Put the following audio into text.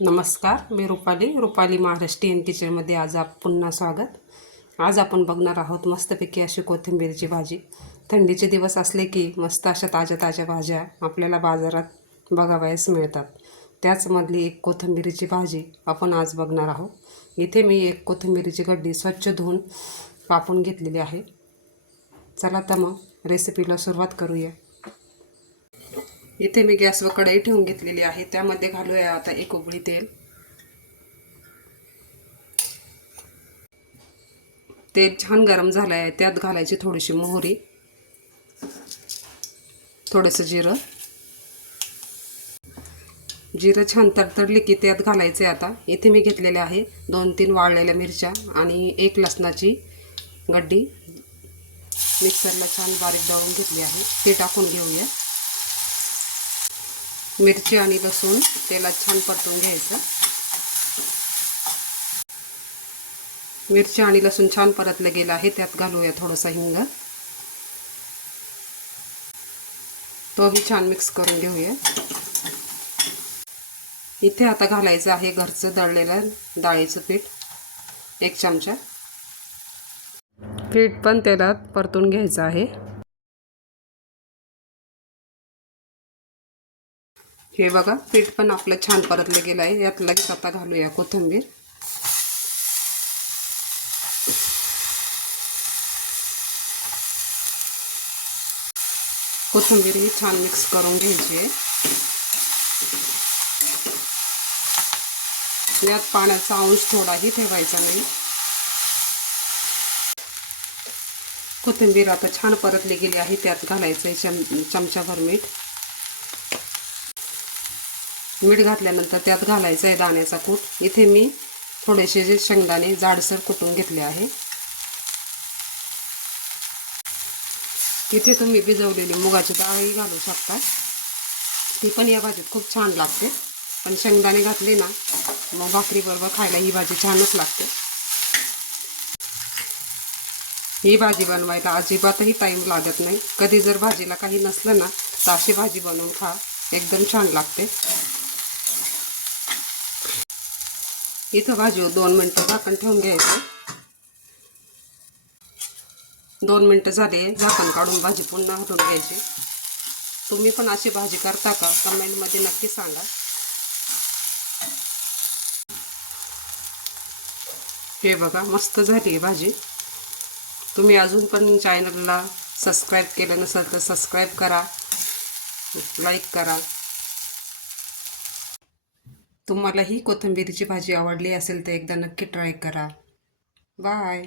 नमस्कार, मी रुपाली महाराष्ट्रीयन किचनमध्ये आज पुन्हा स्वागत. आज आपण बघणार आहोत मस्तपैकी अशी कोथिंबीरची भाजी. थंडीचे दिवस असले की मस्त अशा ताज्या ताज्या भाज्या आपल्याला बाजारात बघावयास मिळतात. त्याचमधली एक कोथिंबीरीची भाजी आपण आज बघणार आहोत. इथे मी एक कोथिंबीरीची गड्डी स्वच्छ धुवून कापून घेतलेली आहे. चला तर मग रेसिपीला सुरुवात करूया. इथे मी गॅसवर कढई ठेवून घेतलेली आहे. त्यामध्ये घालूया आता एक उकळी तेल. तेल छान गरम झालं आहे. त्यात घालायची थोडीशी मोहरी, थोडंसं जिरं. जिरं छान तडतडले की त्यात घालायचे आता इथे मी घेतलेले आहे 2-3 वाळलेल्या मिरच्या आणि 1 लसणाची गड्डी मिक्सरला छान बारीक दळून घेतली आहे. ते टाकून घेऊया. मिरची आणि लसूण तेलात छान परतून घ्यायचं. मिरची आणि लसूण छान परतले गेलं आहे. त्यात घालूया थोडासा हिंग. तोही छान मिक्स करून घेऊया. इथे आता घालायचं आहे घरचं दळलेलं डाळीचं पीठ 1 चमचा. पीठ पण तेलात परतून घ्यायचं आहे. हे बघा, पीठ पण आपलं छान परतलं गेलं आहे. यात लगेच आता घालूया कोथिंबीर. कोथिंबीर ही छान मिक्स करून घ्यायची आहे. यात पाण्याचा अंश थोडाही ठेवायचा नाही. कोथिंबीर आता छान परतली गेली आहे. त्यात घालायचं आहे चमचाभर मीठ. मीठ घातल्यानंतर त्यात घालायचं आहे दाण्याचा कूट. इथे मी थोडेसे शेंगदाणे जाडसर कुटून घेतले आहे. इथे तुम्ही भिजवलेली मुगाची डाळही घालू शकता. ती पण या भाजीत खूप छान लागते. पण शेंगदाणे घातले ना मग भाकरीबरोबर खायला ही भाजी छानच लागते. ही भाजी बनवायला अजिबातही टाईम लागत नाही. कधी जर भाजीला काही नसलं ना तर अशी भाजी बनवून खा, एकदम छान लागते. इथं भाजीवर 2 मिनटं झाकण ठेवून घ्यायचं. 2 मिनटं झाले, झाकण काढून भाजी पुन्हा हलवून घ्यायची. तुम्ही पण अशी भाजी करता का? कमेंटमध्ये नक्की सांगा. हे बघा, मस्त झाली आहे भाजी. तुम्ही अजून पण चॅनलला सबस्क्राईब केलं नसेल तर सबस्क्राईब करा, लाईक करा. तुम्हाला ही कोथिंबीरची भाजी आवडली असेल तर एकदा नक्की ट्राय करा. बाय.